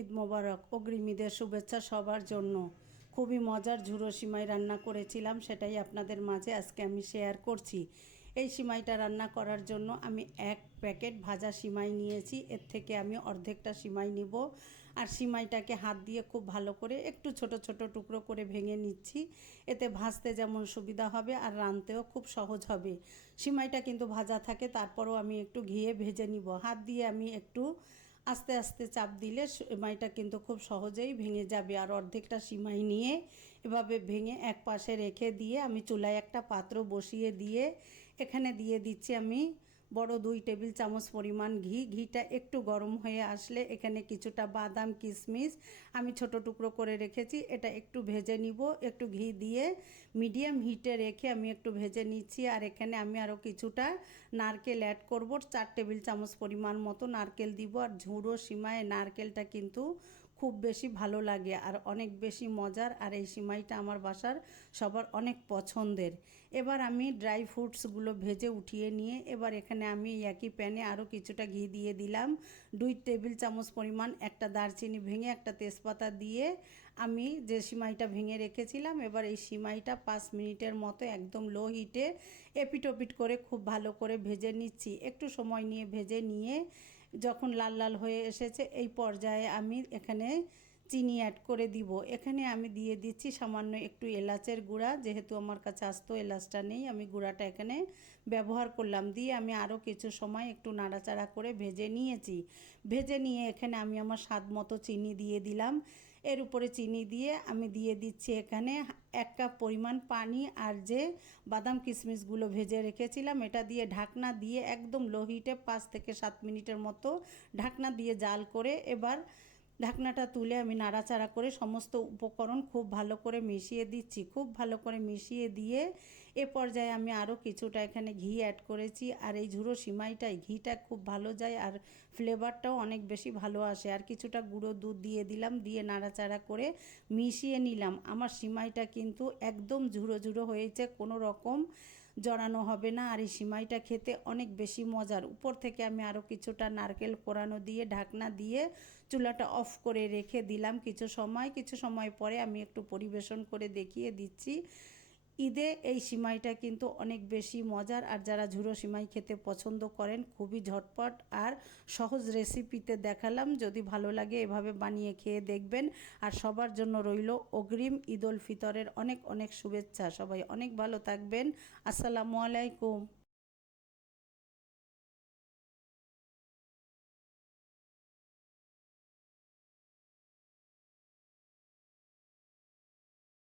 ঈদ মোবারক। অগ্রিম ঈদের শুভেচ্ছা সবার জন্য। খুবই মজার ঝুরো সিমাই রান্না করেছিলাম, সেটাই আপনাদের মাঝে আজকে আমি শেয়ার করছি। এই সিমাইটা রান্না করার জন্য আমি 1 প্যাকেট ভাজা সিমাই নিয়েছি। এর থেকে আমি অর্ধেকটা সিমাই নিব। আর সিমাইটাকে হাত দিয়ে খুব ভালো করে একটু ছোট ছোট টুকরো করে ভেঙে নিচ্ছি। এতে ভাজতে যেমন সুবিধা হবে আর রাঁধতেও খুব সহজ হবে। সিমাইটা কিন্তু ভাজা থাকে, তারপরেও আমি একটু ঘিয়ে ভেজে নিব। হাত দিয়ে আমি একটু আস্তে আস্তে চাপ দিলে সিমাইটা কিন্তু খুব সহজেই ভেঙে যাবে। আর অর্ধেকটা সিমাই নিয়ে এভাবে ভেঙে এক পাশে রেখে দিয়ে আমি চুলায় একটা পাত্র বসিয়ে দিয়ে এখানে দিয়ে দিচ্ছি আমি বড় 2 টেবিল চামচ পরিমাণ ঘি। ঘিটা একটু গরম হয়ে আসলে এখানে কিছুটা বাদাম কিশমিশ আমি ছোট টুকরো করে রেখেছি, এটা একটু ভেজে নিব। একটু ঘি দিয়ে মিডিয়াম হিটে রেখে আমি একটু ভেজে নিচ্ছি। আর এখানে আমি আরও কিছুটা নারকেল অ্যাড করব, 4 টেবিল চামচ পরিমাণ মতো নারকেল দিব। আর ঝুড়ো সিমাই নারকেলটা কিন্তু খুব বেশি ভালো লাগে আর অনেক বেশি মজার। আর এই সিমাইটা আমার বাসার সবার অনেক পছন্দের। এবার আমি ড্রাই ফ্রুটসগুলো ভেজে উঠিয়ে নিয়ে এবার এখানে আমি একই প্যানে আরও কিছুটা ঘি দিয়ে দিলাম। 2 টেবিল চামচ পরিমাণ একটা দারচিনি ভেঙে একটা তেজপাতা দিয়ে আমি যে সিমাইটা ভেঙে রেখেছিলাম, এবার এই সিমাইটা 5 মিনিটের মতো একদম লো হিটে এপিট ওপিট করে খুব ভালো করে ভেজে নিচ্ছি। একটু সময় নিয়ে ভেজে নিয়ে যখন লাল লাল হয়ে এসেছে এই পর্যায়ে আমি এখানে চিনি অ্যাড করে দিব। এখানে আমি দিয়ে দিচ্ছি সামান্য একটু এলাচের গুঁড়া, যেহেতু আমার কাছে আস্ত এলাচটা নেই আমি গুঁড়াটা এখানে ব্যবহার করলাম। দিয়ে আমি আরও কিছু সময় একটু নাড়াচাড়া করে ভেজে নিয়েছি। ভেজে নিয়ে এখানে আমি আমার স্বাদ মতো চিনি দিয়ে দিলাম। এর উপরে চিনি দিয়ে আমি দিয়ে দিচ্ছি এখানে 1 কাপ পরিমাণ পানি। আর যে বাদাম কিশমিশগুলো ভেজে রেখেছিলাম এটা দিয়ে ঢাকনা দিয়ে একদম লো হিটে 5 থেকে 7 মিনিটের মতো ঢাকনা দিয়ে জাল করে এবার ঢাকনাটা তুলে আমি নাড়াচাড়া করে সমস্ত উপকরণ খুব ভালো করে মিশিয়ে দিচ্ছি। খুব ভালো করে মিশিয়ে দিয়ে এ পর্যায়ে আমি আরও কিছুটা এখানে ঘি অ্যাড করেছি। আর এই ঝুড়ো সিমাইটাই ঘিটা খুব ভালো যায় আর ফ্লেভারটাও অনেক বেশি ভালো আসে। আর কিছুটা গুঁড়ো দুধ দিয়ে দিলাম, দিয়ে নাড়াচাড়া করে মিশিয়ে নিলাম। আমার সিমাইটা কিন্তু একদম ঝুড়ো ঝুড়ো হয়েছে, কোনো রকম জড়ানো হবে না। আর এই সিমাইটা খেতে অনেক বেশি মজার। উপর থেকে আমি আরও কিছুটা নারকেল কোরানো দিয়ে ঢাকনা দিয়ে চুলাটা অফ করে রেখে দিলাম কিছু সময় পরে আমি একটু পরিবেশন করে দেখিয়ে দিচ্ছি। ঈদে এই সিমাইটা কিন্তু অনেক বেশি মজার। আর যারা ঝুড়ো সিমাই খেতে পছন্দ করেন খুবই ঝটপট আর সহজ রেসিপিতে দেখালাম। যদি ভালো লাগে এভাবে বানিয়ে খেয়ে দেখবেন। আর সবার জন্য রইল অগ্রিম ঈদ উল ফিতরের অনেক অনেক শুভেচ্ছা। সবাই অনেক ভালো থাকবেন। আসসালামু আলাইকুম।